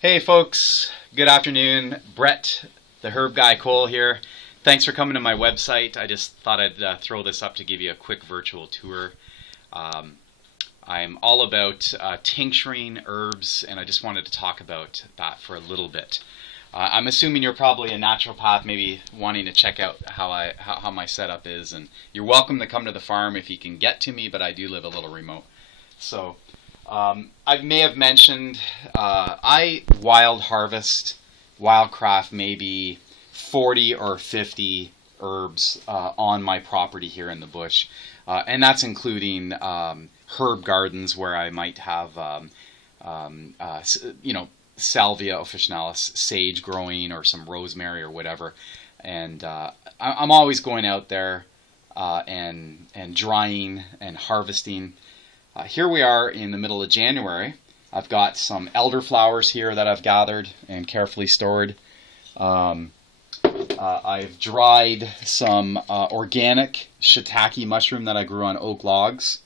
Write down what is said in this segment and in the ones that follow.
Hey folks, good afternoon. Brett, the Herb Guy Cole here. Thanks for coming to my website. I just thought I'd throw this up to give you a quick virtual tour. I'm all about tincturing herbs, and I just wanted to talk about that for a little bit. I'm assuming you're probably a naturopath, maybe wanting to check out how my setup is, and you're welcome to come to the farm if you can get to me, but I do live a little remote. So I may have mentioned I wild harvest, wildcraft maybe 40 or 50 herbs on my property here in the bush, and that's including herb gardens where I might have Salvia officinalis, sage growing, or some rosemary or whatever, and I'm always going out there and drying and harvesting. Here we are in the middle of January. I've got some elderflowers here that I've gathered and carefully stored. I've dried some organic shiitake mushroom that I grew on oak logs,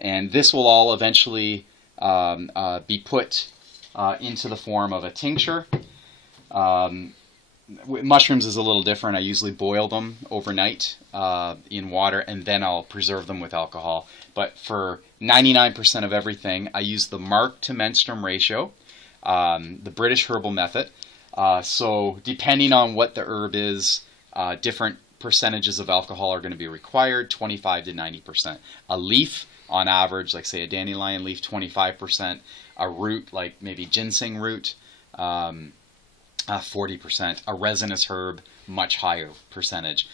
and this will all eventually be put into the form of a tincture. Mushrooms is a little different. I usually boil them overnight in water, and then I'll preserve them with alcohol. But for 99% of everything, I use the marc to menstruum ratio, the British herbal method. So depending on what the herb is, different percentages of alcohol are going to be required, 25 to 90%. A leaf, on average, like say a dandelion leaf, 25%. A root, like maybe ginseng root, 40%. A resinous herb, much higher percentage.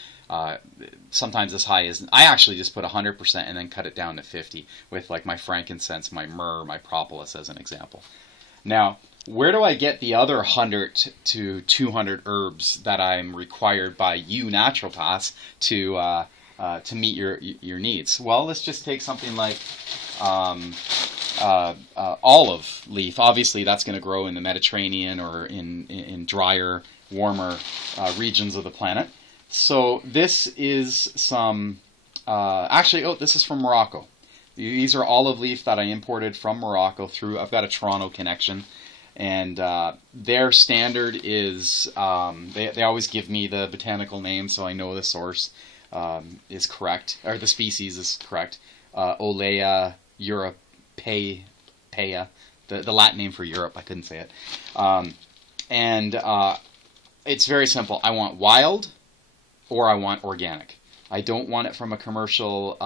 Sometimes as high as, I actually just put 100% and then cut it down to 50 with like my frankincense, my myrrh, my propolis as an example. Now, where do I get the other 100 to 200 herbs that I'm required by you naturopaths to meet your needs? Well, let's just take something like olive leaf. Obviously, that's going to grow in the Mediterranean or in drier, warmer regions of the planet. So this is some, this is from Morocco. These are olive leaf that I imported from Morocco through, I've got a Toronto connection, and their standard is, they always give me the botanical name so I know the source is correct, or the species is correct. Olea europaea, the Latin name for Europe, I couldn't say it. It's very simple. I want wild, or I want organic. I don't want it from a commercial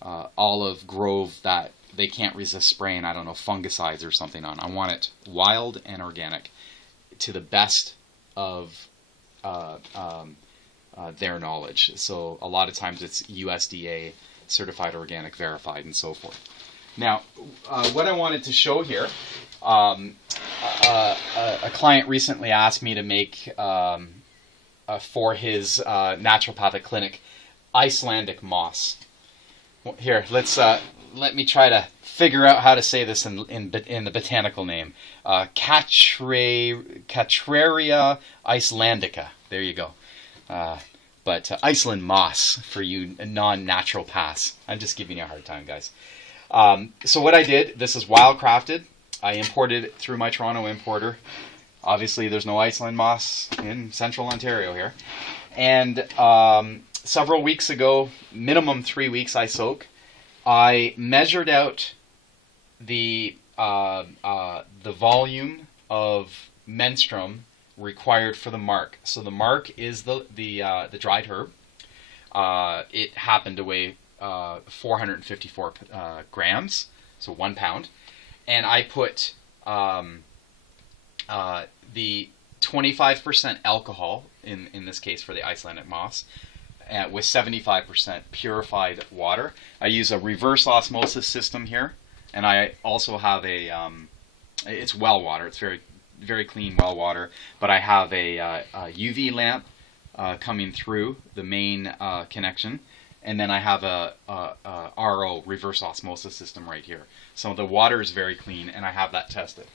olive grove that they can't resist spraying, I don't know, fungicides or something on. I want it wild and organic to the best of their knowledge. So a lot of times it's USDA certified organic, verified, and so forth. Now, what I wanted to show here, a client recently asked me to make for his naturopathic clinic, Icelandic moss. Here, let me try to figure out how to say this in the botanical name. Cattleya icelandica. There you go. But Iceland moss for you non-naturopaths. I'm just giving you a hard time, guys. So what I did, this is wildcrafted. I imported it through my Toronto importer. Obviously, there's no Iceland moss in central Ontario here. And several weeks ago, minimum 3 weeks I soak, I measured out the volume of menstruum required for the marc. So the marc is the dried herb. It happened to weigh 454 grams, so 1 pound. And I put the 25% alcohol, in this case for the Icelandic moss, with 75% purified water. I use a reverse osmosis system here, and I also have a, it's well water, it's very, very clean well water, but I have a UV lamp coming through the main connection, and then I have a RO, reverse osmosis system right here. So the water is very clean, and I have that tested.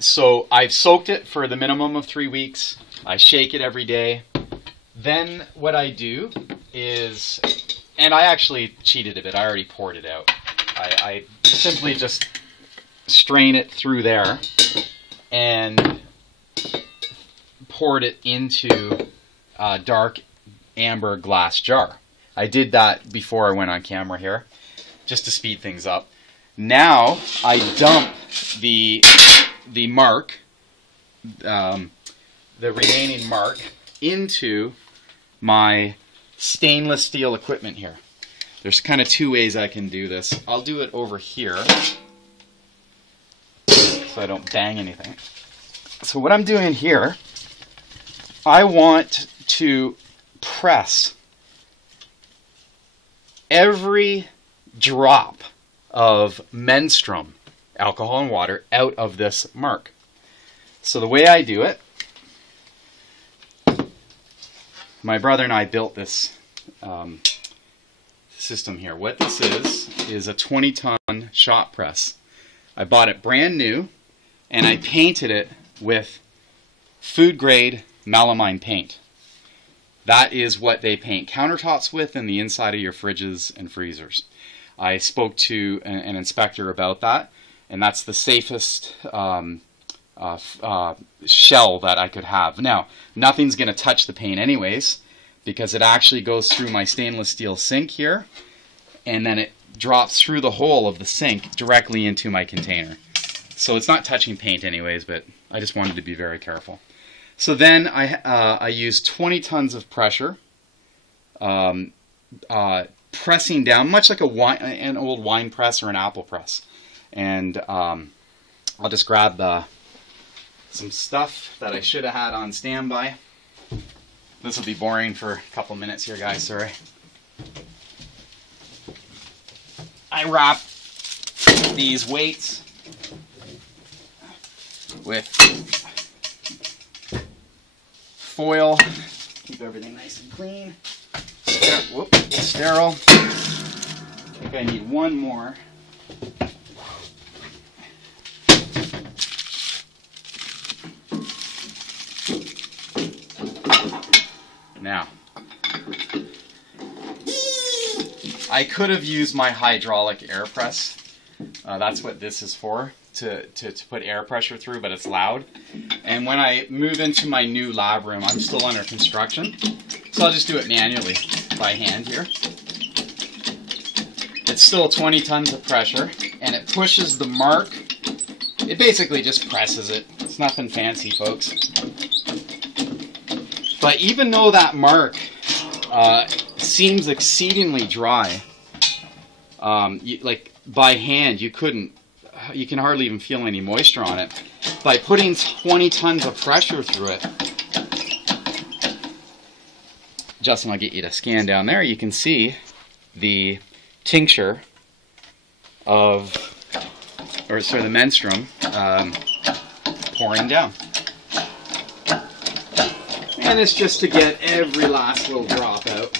So I've soaked it for the minimum of 3 weeks. I shake it every day. Then what I do is, and I actually cheated a bit, I already poured it out. I simply just strain it through there and poured it into a dark amber glass jar. I did that before I went on camera here, just to speed things up. Now I dump the marc, the remaining marc, into my stainless steel equipment here. There's kind of two ways I can do this. I'll do it over here so I don't bang anything. So what I'm doing here, I want to press every drop of menstruum, alcohol and water, out of this marc. So the way I do it, my brother and I built this system here. What this is a 20-ton shot press. I bought it brand new, and I painted it with food-grade melamine paint. That is what they paint countertops with and the inside of your fridges and freezers. I spoke to an inspector about that, and that's the safest shell that I could have. Now, nothing's going to touch the paint anyways, because it actually goes through my stainless steel sink here, and then it drops through the hole of the sink directly into my container. So it's not touching paint anyways, but I just wanted to be very careful. So then I use 20 tons of pressure, pressing down, much like an old wine press or an apple press. And I'll just grab some stuff that I should have had on standby. This will be boring for a couple minutes here, guys, sorry. I wrap these weights with foil, keep everything nice and clean. Sterile. I think I need one more. Now, I could have used my hydraulic air press. That's what this is for, to put air pressure through, but it's loud. And when I move into my new lab room, I'm still under construction, so I'll just do it manually by hand here. It's still 20 tons of pressure, and it pushes the marc. It basically just presses it. It's nothing fancy, folks. But even though that marc seems exceedingly dry, like by hand you can hardly even feel any moisture on it. By putting 20 tons of pressure through it, Justin, I'll get you to scan down there. You can see the tincture of, the menstruum pouring down. And it's just to get every last little drop out.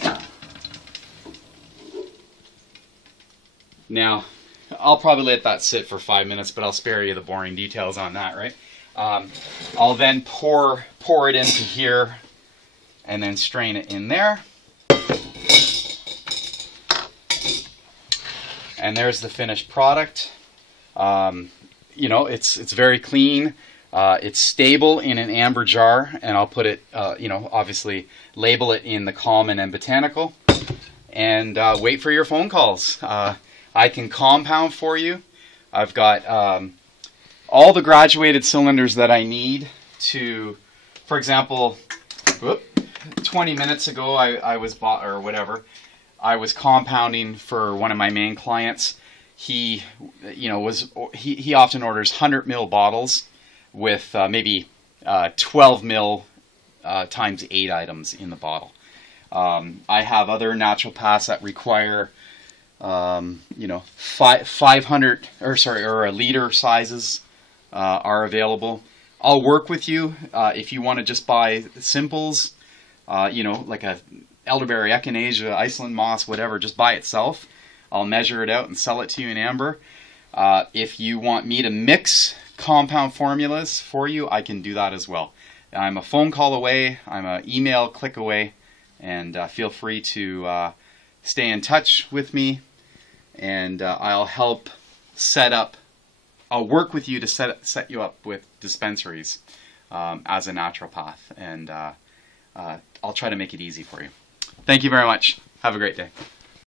Now, I'll probably let that sit for 5 minutes, but I'll spare you the boring details on that, right? I'll then pour it into here and then strain it in there. And there's the finished product. You know, it's very clean. It's stable in an amber jar, and I'll put it, you know, obviously label it in the Common and Botanical, and wait for your phone calls. I can compound for you. I've got all the graduated cylinders that I need to, for example, 20 minutes ago I was compounding for one of my main clients. He, you know, he often orders 100 ml bottles with maybe 12 ml times 8 items in the bottle. I have other naturopaths that require, you know, 500 or a liter sizes are available. I'll work with you if you want to just buy simples, you know, like a elderberry, echinacea, Iceland moss, whatever, just by itself. I'll measure it out and sell it to you in amber. If you want me to mix compound formulas for you, I can do that as well. I'm a phone call away, I'm an email click away, and feel free to stay in touch with me, and I'll help set up I'll work with you to set you up with dispensaries as a naturopath, and I'll try to make it easy for you. Thank you very much. Have a great day.